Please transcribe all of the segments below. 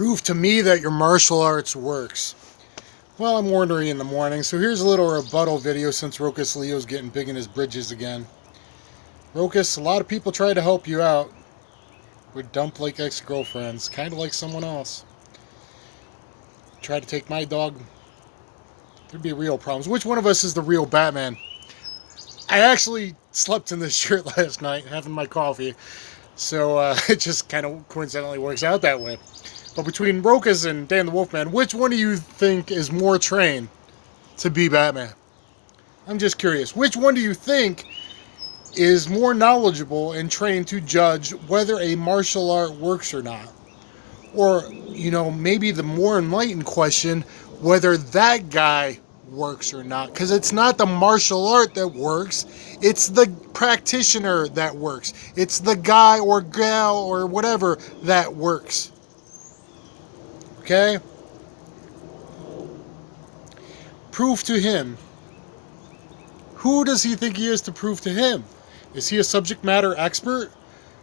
Prove to me that your martial arts works. Well, I'm ornery in the morning, so here's a little rebuttal video since Rokas Leo's getting big in his bridges again. Rokas, a lot of people try to help you out. We're dump like ex-girlfriends, kind of like someone else. Try to take my dog. There'd be real problems. Which one of us is the real Batman? I actually slept in this shirt last night, having my coffee. So it just kind of coincidentally works out that way. But between Rokas and DanTheWolfman, which one do you think is more trained to be Batman? I'm just curious. Which one do you think is more knowledgeable and trained to judge whether a martial art works or not? Or, maybe the more enlightened question, whether that guy works or not. Because it's not the martial art that works, it's the practitioner that works. It's the guy or gal or whatever that works. Okay? Prove to him. Who does he think he is to prove to him? Is he a subject matter expert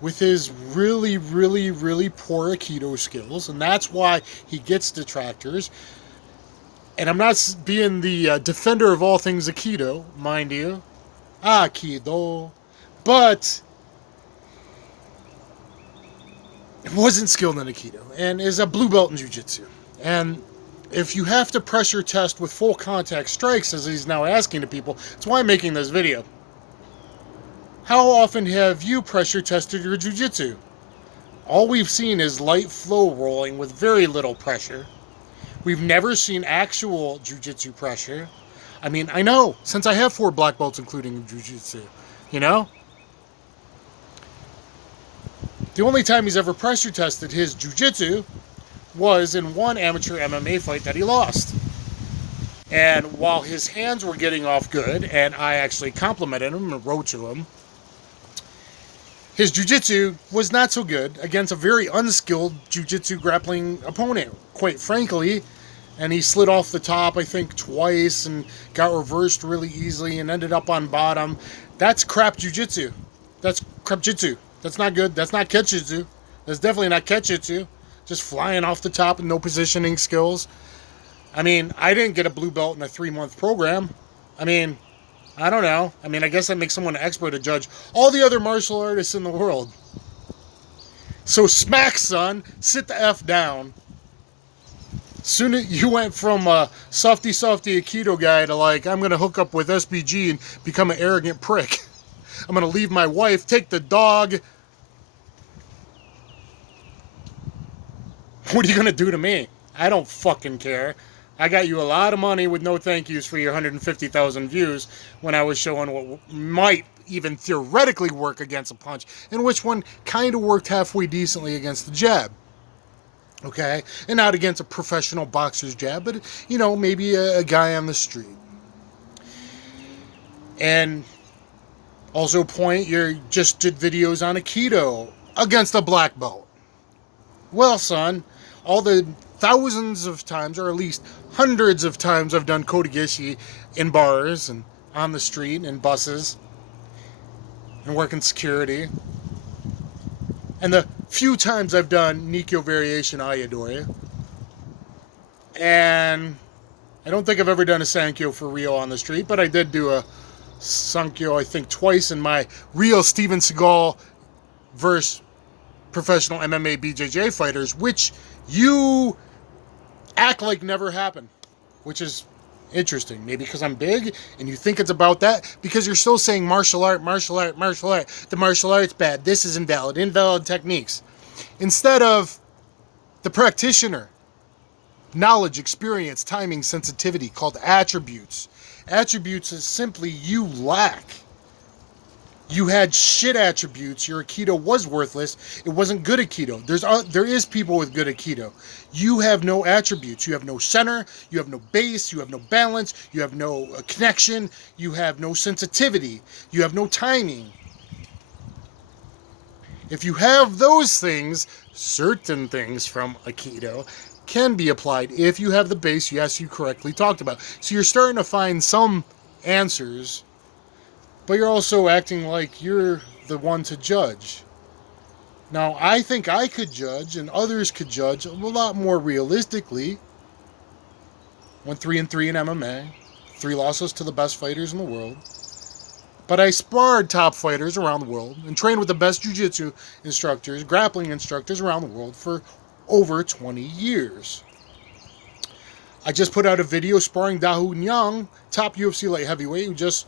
with his really, really, really poor Aikido skills? And that's why he gets detractors. And I'm not being the defender of all things Aikido, mind you. Aikido. But wasn't skilled in Aikido and is a blue belt in Jiu-jitsu. And if you have to pressure test with full contact strikes, as he's now asking to people, that's why I'm making this video. How often have you pressure tested your Jiu-jitsu? All we've seen is light flow rolling with very little pressure. We've never seen actual Jiu-jitsu pressure. I mean, I know, since I have 4 black belts including Jiu-jitsu, The only time he's ever pressure tested his Jiu-jitsu was in one amateur MMA fight that he lost. And while his hands were getting off good, and I actually complimented him and wrote to him, his Jiu-jitsu was not so good against a very unskilled Jiu-jitsu grappling opponent, quite frankly. And he slid off the top, I think, twice and got reversed really easily and ended up on bottom. That's crap Jiu-jitsu. That's crap jitsu. That's not good. That's not ketjutsu. That's definitely not ketjutsu. Just flying off the top and no positioning skills. I mean, I didn't get a blue belt in a 3-month program. I mean, I don't know. I mean, I guess that makes someone an expert to judge all the other martial artists in the world. So smack, son. Sit the F down. Soon as you went from a softy Aikido guy to I'm going to hook up with SBG and become an arrogant prick. I'm going to leave my wife, take the dog. What are you going to do to me? I don't fucking care. I got you a lot of money with no thank yous for your 150,000 views when I was showing what might even theoretically work against a punch, and which one kind of worked halfway decently against the jab. Okay? And not against a professional boxer's jab, but, maybe a guy on the street. And also you just did videos on Aikido against a black belt. Well, son, all the thousands of times, or at least hundreds of times I've done Kotegishi in bars and on the street and buses and working security. And the few times I've done Nikkyo variation Ayadori. And I don't think I've ever done a Sankyo for real on the street, but I did do a Sankyo, I think, twice in my real Steven Seagal versus professional MMA BJJ fighters, which you act like never happened, which is interesting. Maybe because I'm big and you think it's about that, because you're still saying martial art. The martial art's bad. This is invalid techniques. Instead of the practitioner, knowledge, experience, timing, sensitivity, called attributes. Attributes is simply you lack. You had shit attributes. Your Aikido was worthless. It wasn't good Aikido. There is people with good Aikido. You have no attributes. You have no center. You have no base. You have no balance. You have no connection. You have no sensitivity. You have no timing. If you have those things, certain things from Aikido can be applied if you have the base, yes, you correctly talked about. So you're starting to find some answers, but you're also acting like you're the one to judge. Now, I think I could judge, and others could judge a lot more realistically. Went 3-3 in MMA, 3 losses to the best fighters in the world. But I sparred top fighters around the world and trained with the best jiu-jitsu instructors, grappling instructors around the world for over 20 years. I just put out a video sparring Da-Hoon Yang, top UFC light heavyweight, who just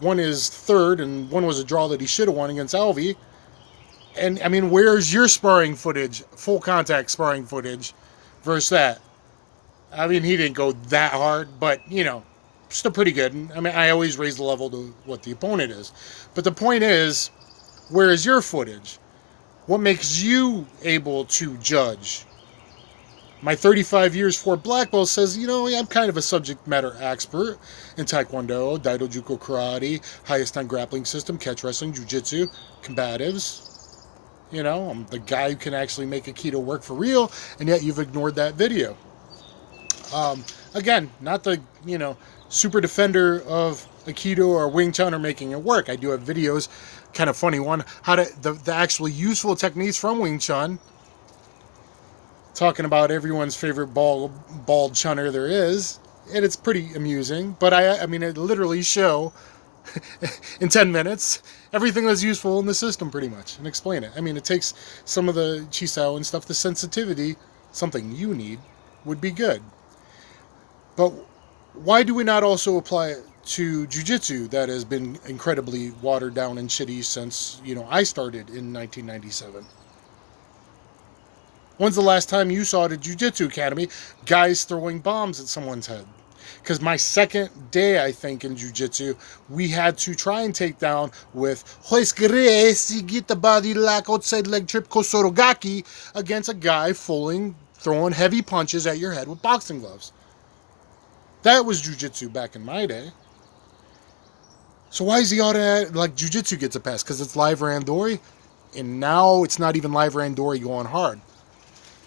won his third, and one was a draw that he should have won against Alvey. And, I mean, where's your sparring footage, full contact sparring footage, versus that? I mean, he didn't go that hard, but, you know, still pretty good. I mean, I always raise the level to what the opponent is. But the point is, where is your footage? What makes you able to judge? My 35 years for black belt says, you know, I'm kind of a subject matter expert in Taekwondo, Daido Juko Karate, highest on grappling system, catch wrestling, Jiu-Jitsu, Combatives. You know, I'm the guy who can actually make Aikido work for real, and yet you've ignored that video. Again, not the, you know, super defender of Aikido or Wing Chun or making it work. I do have videos, kind of funny one, how to, the actually useful techniques from Wing Chun, talking about everyone's favorite bald chunner there is, and it's pretty amusing, but I mean, it literally show in 10 minutes everything that's useful in the system pretty much, and explain it. I mean, it takes some of the chisao and stuff, the sensitivity, something you need, would be good. But why do we not also apply it to jiu-jitsu that has been incredibly watered down and shitty since, you know, I started in 1997? When's the last time you saw at a jiu-jitsu academy guys throwing bombs at someone's head? Because my second day, I think, in jiu-jitsu, we had to try and take down with hoiskere, get the body lock, outside leg trip, kosorogaki, against a guy throwing heavy punches at your head with boxing gloves. That was jiu-jitsu back in my day. So why is the automatic, like, jiu-jitsu gets a pass? Because it's live randori, and now it's not even live randori going hard.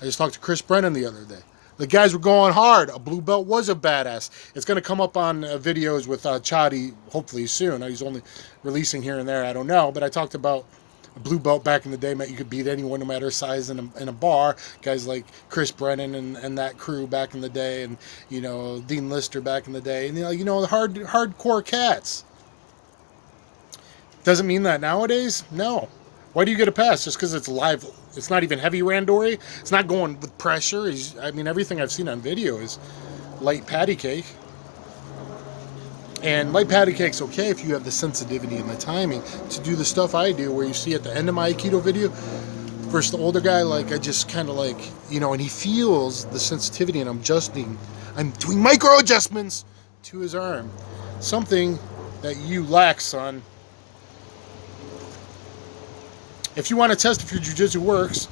I just talked to Chris Brennan the other day. The guys were going hard. A blue belt was a badass. It's going to come up on videos with Chadi hopefully soon. He's only releasing here and there. I don't know. But I talked about a blue belt back in the day meant you could beat anyone no matter size in a bar. Guys like Chris Brennan and that crew back in the day, and, you know, Dean Lister back in the day. And, you know, the hardcore cats. Doesn't mean that nowadays? No. Why do you get a pass? Just because it's live? It's not even heavy randori. It's not going with pressure. I mean, everything I've seen on video is light patty cake. And light patty cake's okay if you have the sensitivity and the timing to do the stuff I do, where you see at the end of my Aikido video versus the older guy, like, I just kind of like, you know, and he feels the sensitivity, and I'm doing micro adjustments to his arm. Something that you lack, son. If you want to test if your jiu-jitsu works,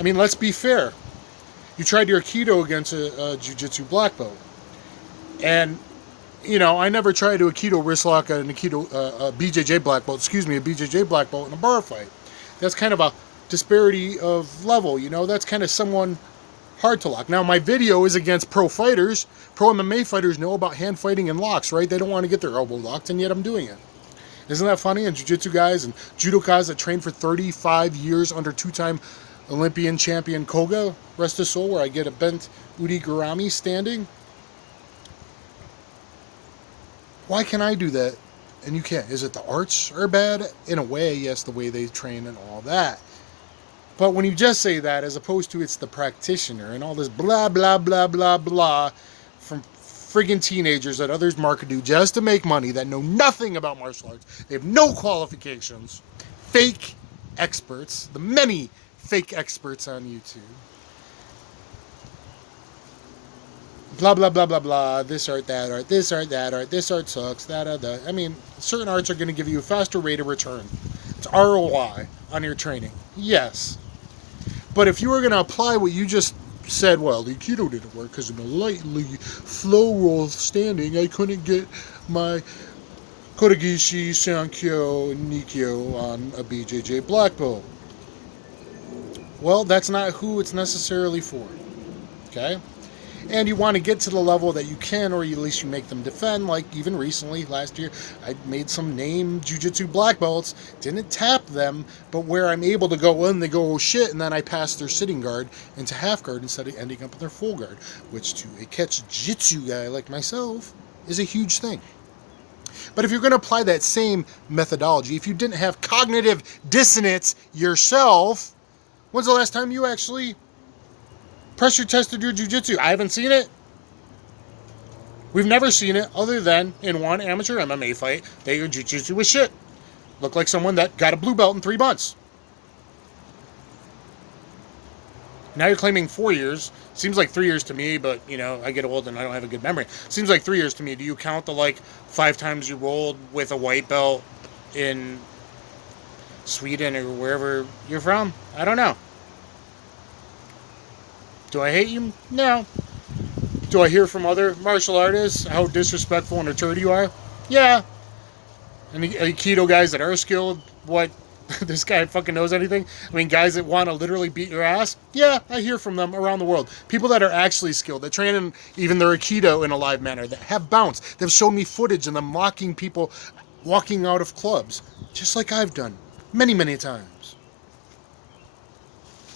I mean, let's be fair. You tried your Aikido against a jiu-jitsu black belt. And, you know, I never tried to Aikido wrist lock an Aikido, a BJJ black belt, a BJJ black belt in a bar fight. That's kind of a disparity of level, you know? That's kind of someone hard to lock. Now, my video is against pro fighters. Pro MMA fighters know about hand fighting and locks, right? They don't want to get their elbow locked, and yet I'm doing it. Isn't that funny? And jiu-jitsu guys and judokas that trained for 35 years under two-time Olympian champion Koga, rest his soul, where I get a bent Udi Gurami standing. Why can I do that and you can't? Is it the arts are bad? In a way, yes, the way they train and all that. But when you just say that, as opposed to it's the practitioner and all this blah, blah, blah, blah, blah from friggin' teenagers that others market do just to make money, that know nothing about martial arts. They have no qualifications. Fake experts, the many fake experts on YouTube. Blah, blah, blah, blah, blah. This art, that art, this art, that art, this art sucks, that. I mean, certain arts are going to give you a faster rate of return. It's ROI on your training. Yes. But if you were going to apply what you just said, well, the Aikido didn't work because in a lightly flow roll standing, I couldn't get my Kodagishi, Sankyo, and Nikyo on a BJJ black belt. Well, that's not who it's necessarily for. Okay? and you want to get to the level that you can, or at least you make them defend. Like even recently, last year, I made some name jiu-jitsu black belts, didn't tap them, but where I'm able to go in, they go, oh shit, and then I pass their sitting guard into half guard instead of ending up with their full guard, which to a catch jitsu guy like myself is a huge thing. But if you're going to apply that same methodology, if you didn't have cognitive dissonance yourself, when's the last time you actually pressure tested your jiu-jitsu? I haven't seen it. We've never seen it other than in one amateur MMA fight that your jiu-jitsu was shit. Looked like someone that got a blue belt in 3 months. Now you're claiming 4 years. Seems like 3 years to me, but, you know, I get old and I don't have a good memory. Seems like 3 years to me. Do you count the, like, 5 times you rolled with a white belt in Sweden or wherever you're from? I don't know. Do I hate you? No. Do I hear from other martial artists how disrespectful and a turd you are? Yeah. And the Aikido guys that are skilled, what? This guy fucking knows anything? I mean, guys that want to literally beat your ass? Yeah, I hear from them around the world. People that are actually skilled, that train in even their Aikido in a live manner, that have bounce. They've shown me footage of them mocking people walking out of clubs, just like I've done many, many times.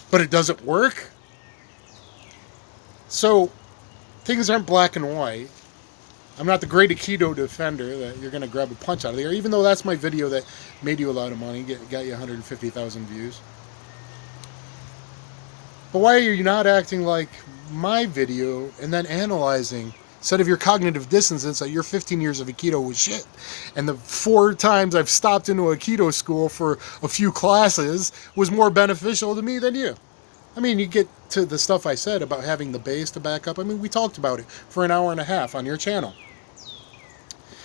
But it doesn't work? So, things aren't black and white. I'm not the great Aikido defender that you're going to grab a punch out of the air, even though that's my video that made you a lot of money, got you 150,000 views. But why are you not acting like my video and then analyzing, instead of your cognitive dissonance, that your 15 years of Aikido was shit, and the 4 times I've stopped into Aikido school for a few classes was more beneficial to me than you? I mean, you get to the stuff I said about having the base to back up. I mean, we talked about it for an hour and a half on your channel.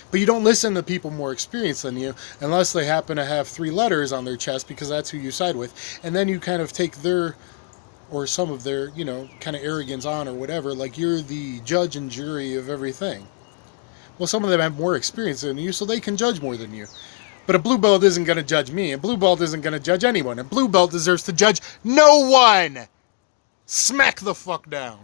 But you don't listen to people more experienced than you unless they happen to have 3 letters on their chest because that's who you side with. And then you kind of take their, or some of their, you know, kind of arrogance on or whatever, like you're the judge and jury of everything. Well, some of them have more experience than you, so they can judge more than you. But a blue belt isn't going to judge me. A blue belt isn't going to judge anyone. A blue belt deserves to judge no one. Smack the fuck down.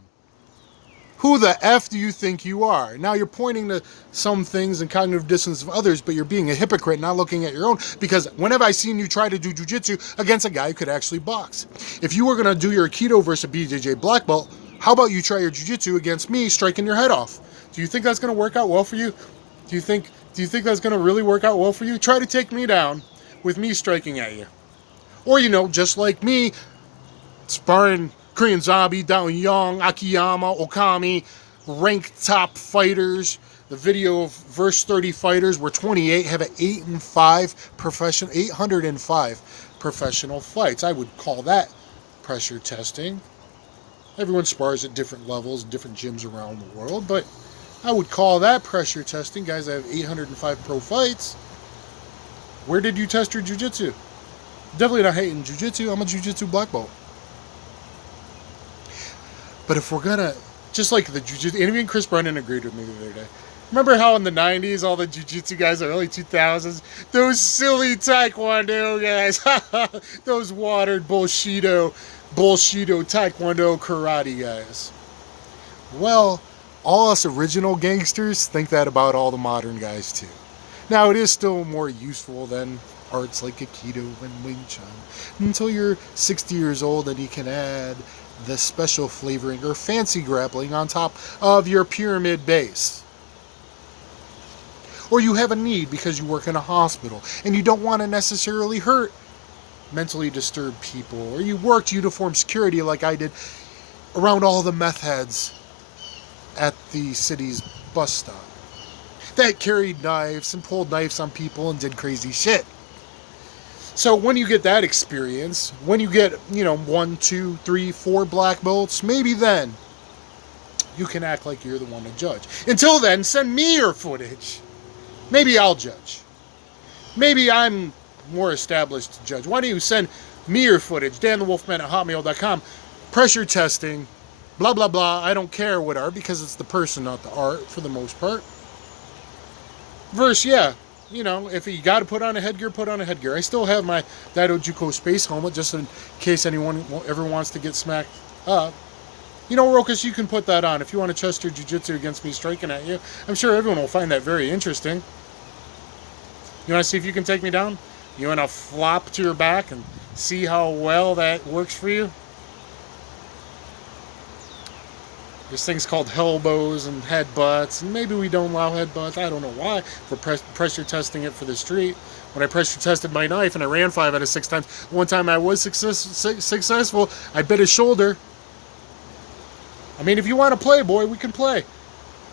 Who the F do you think you are? Now you're pointing to some things and cognitive dissonance of others, but you're being a hypocrite, not looking at your own. Because when have I seen you try to do jiu-jitsu against a guy who could actually box? If you were going to do your Aikido versus a BJJ black belt, how about you try your jiu-jitsu against me striking your head off? Do you think that's going to work out well for you? Do you think that's going to really work out well for you? Try to take me down with me striking at you. Or, you know, just like me, sparring Korean Zombie, Dao Young, Akiyama, Okami, ranked top fighters. The video of verse 30 fighters where 28 have an 805 professional fights. I would call that pressure testing. Everyone spars at different levels, different gyms around the world, but I would call that pressure testing. Guys that have 805 pro fights. Where did you test your jiu-jitsu? Definitely not hating jiu-jitsu. I'm a jiu-jitsu black belt. But if we're gonna, just like the jiu-jitsu, and even Chris Brennan agreed with me the other day. Remember how in the 90s, all the jiu-jitsu guys, the early 2000s, those silly taekwondo guys, those watered bullshito taekwondo karate guys. Well, all us original gangsters think that about all the modern guys too. Now, it is still more useful than arts like Aikido and Wing Chun, until you're 60 years old and you can add the special flavoring or fancy grappling on top of your pyramid base. Or you have a need because you work in a hospital and you don't want to necessarily hurt mentally disturbed people, or you worked uniform security like I did around all the meth heads at the city's bus stop that carried knives and pulled knives on people and did crazy shit. So when you get that experience, when you get, 1, 2, 3, 4 black belts, maybe then you can act like you're the one to judge. Until then, send me your footage. Maybe I'll judge. Maybe I'm more established to judge. Why don't you send me your footage, DanTheWolfman@hotmail.com, pressure testing, blah, blah, blah. I don't care what art, because it's the person, not the art, for the most part. Verse, yeah. If you got to put on a headgear, put on a headgear. I still have my Daido Juko space helmet just in case anyone ever wants to get smacked up. You know, Rokas, you can put that on. If you want to test your jiu-jitsu against me striking at you, I'm sure everyone will find that very interesting. You want to see if you can take me down? You want to flop to your back and see how well that works for you? There's things called elbows and headbutts, and maybe we don't allow headbutts. I don't know why. We're pressure testing it for the street. When I pressure tested my knife and I ran 5 out of 6 times, one time I was successful. I bit his shoulder. I mean, if you want to play, boy, we can play.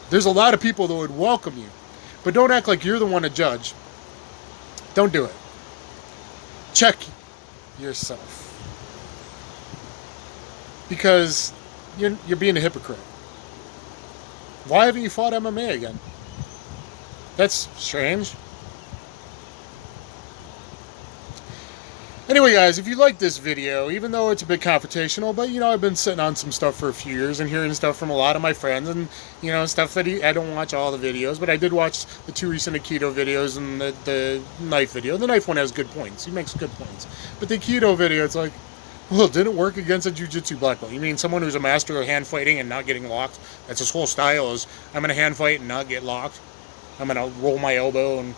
There's a lot of people that would welcome you. But don't act like you're the one to judge. Don't do it. Check yourself. Because you're being a hypocrite. Why haven't you fought MMA again? That's strange. Anyway, guys, if you like this video, even though it's a bit confrontational, but, you know, I've been sitting on some stuff for a few years and hearing stuff from a lot of my friends and, you know, stuff that I don't watch all the videos, but I did watch the 2 recent Aikido videos and the knife video. The knife one has good points. He makes good points. But the Aikido video, it's like, well, it didn't work against a jiu-jitsu black belt. You mean someone who's a master of hand fighting and not getting locked? That's his whole style is, I'm going to hand fight and not get locked. I'm going to roll my elbow and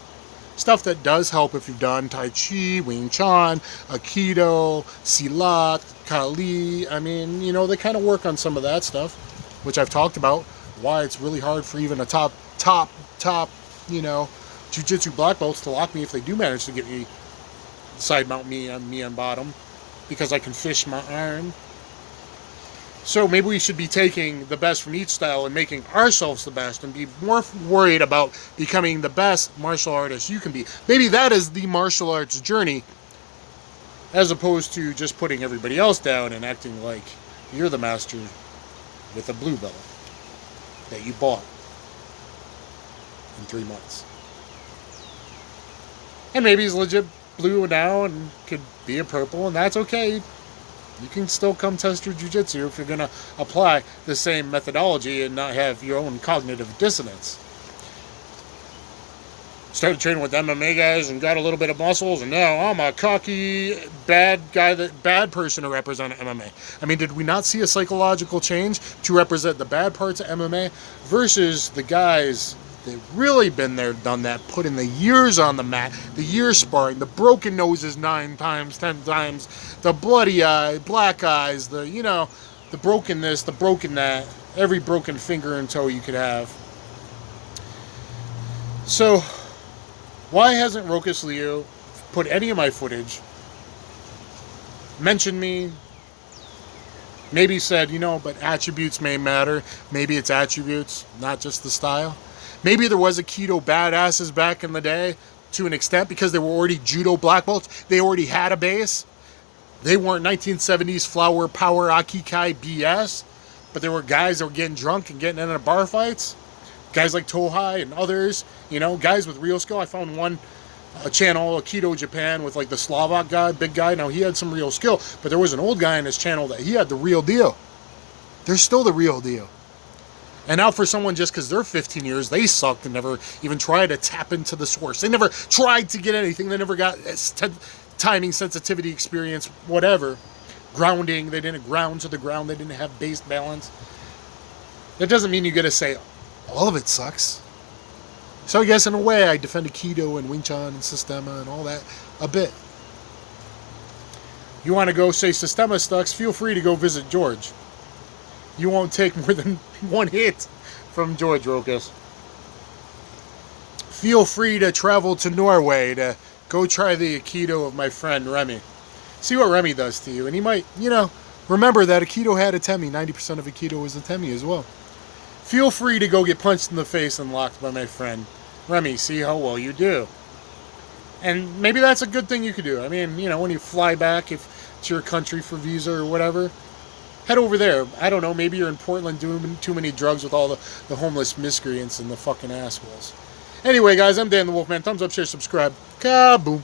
stuff that does help if you've done Tai Chi, Wing Chun, Aikido, Silat, Kali. I mean, you know, they kind of work on some of that stuff, which I've talked about, why it's really hard for even a top, you know, jiu-jitsu black belts to lock me if they do manage to get me, side mount me on bottom, because I can fish my arm. So maybe we should be taking the best from each style and making ourselves the best and be more worried about becoming the best martial artist you can be. Maybe that is the martial arts journey, as opposed to just putting everybody else down and acting like you're the master with a blue belt that you bought in 3 months. And maybe he's legit blue now and could be a purple, and that's okay. You can still come test your jiu-jitsu if you're going to apply the same methodology and not have your own cognitive dissonance. Started training with MMA guys and got a little bit of muscles, and now I'm a cocky, bad guy, bad person to represent MMA. I mean, did we not see a psychological change to represent the bad parts of MMA versus the guys that really been there, done that, put in the years on the mat, the years sparring, the broken noses 9 times, 10 times, the bloody eye, black eyes, the, you know, the broken this, the broken that, every broken finger and toe you could have. So, why hasn't Rokas Leo put any of my footage, mentioned me, maybe said, you know, but attributes may matter, maybe it's attributes, not just the style. Maybe there was Aikido badasses back in the day to an extent because they were already judo black belts. They already had a base. They weren't 1970s flower power Akikai BS, but there were guys that were getting drunk and getting into bar fights. Guys like Tohai and others, you know, guys with real skill. I found one channel, Aikido Japan, with like the Slovak guy, big guy. Now he had some real skill, but there was an old guy in his channel that he had the real deal. They're still the real deal. And now for someone just because they're 15 years, they sucked and never even tried to tap into the source. They never tried to get anything. They never got timing, sensitivity, experience, whatever. Grounding. They didn't ground to the ground. They didn't have base balance. That doesn't mean you get to say, all of it sucks. So I guess in a way, I defend Aikido and Wing Chun and Sistema and all that a bit. You want to go say Sistema sucks, feel free to go visit George. You won't take more than one hit from George Rokas. Feel free to travel to Norway to go try the Aikido of my friend Remy. See what Remy does to you. And he might, you know, remember that Aikido had a Temi. 90% of Aikido was a Temi as well. Feel free to go get punched in the face and locked by my friend Remy. See how well you do. And maybe that's a good thing you could do. I mean, you know, when you fly back if to your country for visa or whatever, head over there. I don't know, maybe you're in Portland doing too many drugs with all the homeless miscreants and the fucking assholes. Anyway, guys, I'm Dan the Wolfman. Thumbs up, share, subscribe. Kaboom.